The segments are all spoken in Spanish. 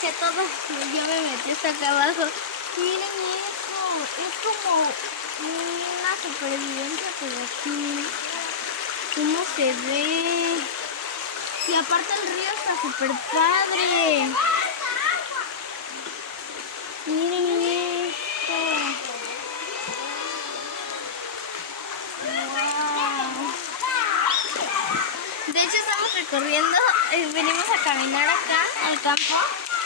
bajé todo, yo me metí hasta acá abajo. Miren eso, es como una supervivencia, pero aquí miren cómo se ve. Y aparte el río está súper padre. Miren esto. Wow. De hecho estamos recorriendo, venimos a caminar acá al campo.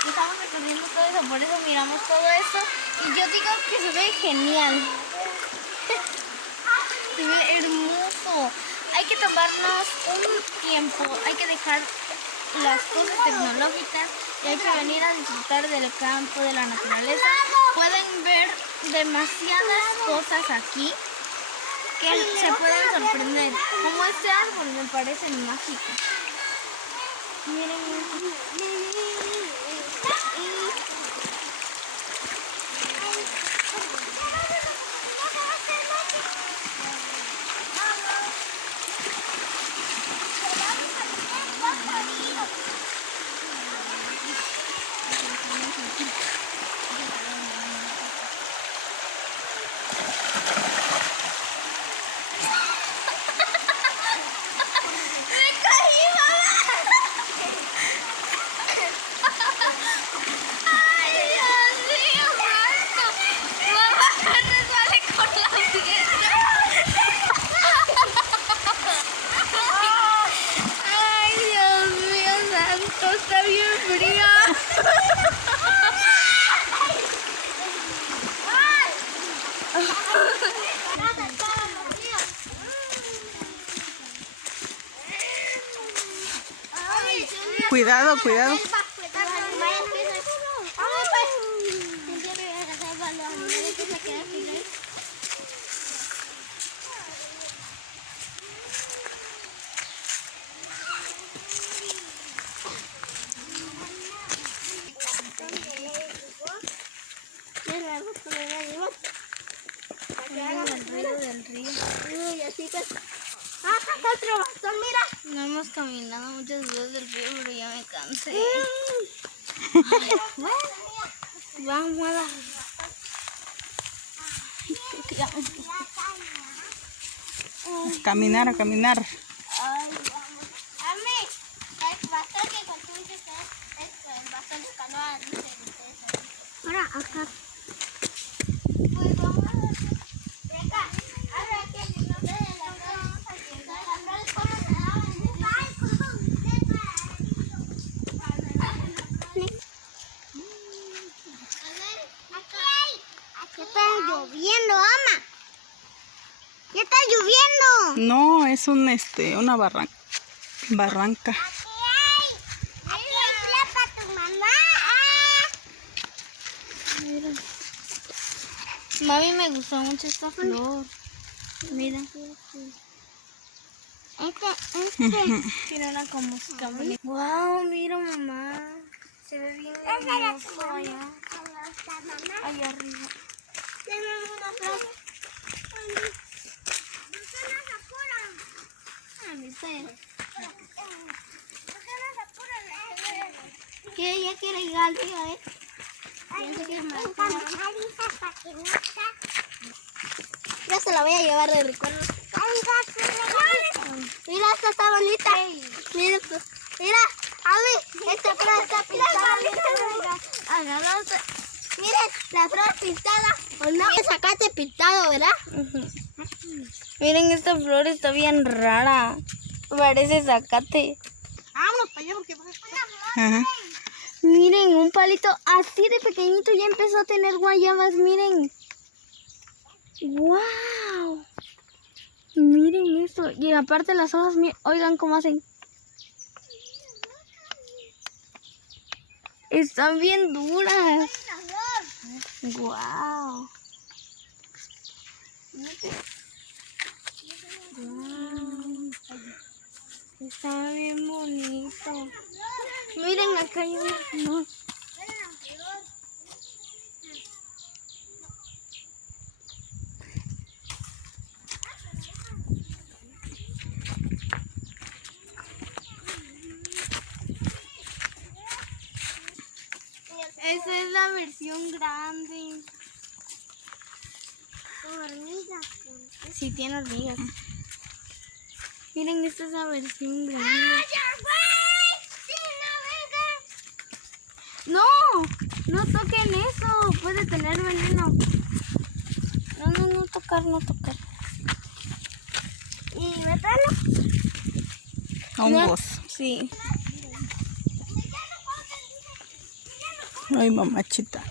Y estamos recorriendo todo eso, por eso miramos todo eso. Y yo digo que se ve genial. Se ve hermoso. Hay que tomarnos un tiempo, hay que dejar las cosas tecnológicas y hay que venir a disfrutar del campo, de la naturaleza. Pueden ver demasiadas cosas aquí que se pueden sorprender. Como este árbol me parece mágico. Miren eso. Está bien frío. Cuidado, cuidado. Del río. Y así pues. Otro bastón, mira. No hemos caminado muchas veces del río, pero ya me cansé. Vamos a dar. A caminar, a caminar. Ay, vamos. A mí, el bastón que construye es el bastón de canoa, dice ustedes. Ahora acá. Pues vamos a ver. Venga, ahora que no ve la vamos a llegar a ver cómo se da el barco. A ver, aquí está lloviendo, ama. Ya está lloviendo. No, es una barranca. Aquí hay para tu mamá. Mira. Mami, me gustó mucho esta flor. Mira. Tiene una como escama. Wow, mira mamá. Se ve bien hermoso allá. Allá arriba. A mi perro. Que ella quiere ir al río, ¿eh? Ya se la voy a llevar de recuerdo. Mira, esta está bonita. Mira, mira, a ver, esta flor está pintada. Agarrarse. Miren, la flor pintada. O no, el zacate pintado, ¿verdad? Miren, esta flor está bien rara. Parece zacate. Vámonos para allá porque Ajá. Miren, un palito así de pequeñito ya empezó a tener guayabas, miren. ¡Wow! Miren esto. Y aparte las hojas, oigan cómo hacen. Están bien duras. ¡Wow! Está bien bonito. Miren, acá hay una. la versión grande. Hormigas. Sí, tiene hormigas. Miren, esta es la versión grande. ¡Ya fue! ¡Sí, No, no toquen eso. Puede tener veneno. No tocar, no tocar. ¿Y meterlo? Hongos. Sí. Ay, mamachita.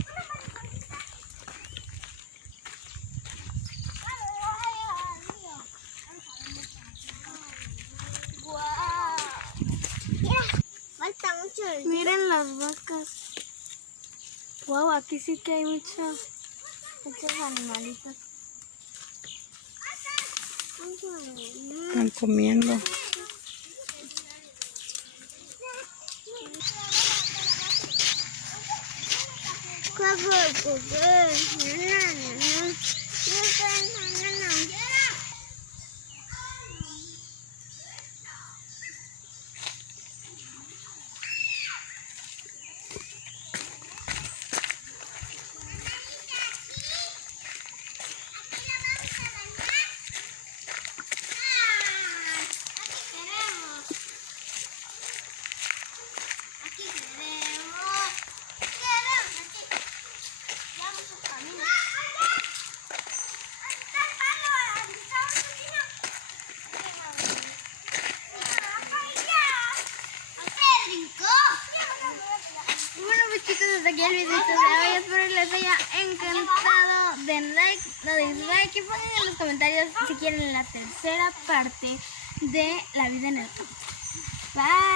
Mira, falta mucho. Miren las vacas. Wow, aquí sí que hay muchos animalitos. Están comiendo. Bueno, pues chicos, hasta aquí el video de hoy. Espero que les haya encantado. Den like, no dislike y pongan en los comentarios si quieren la tercera parte de La vida en el campo. Bye.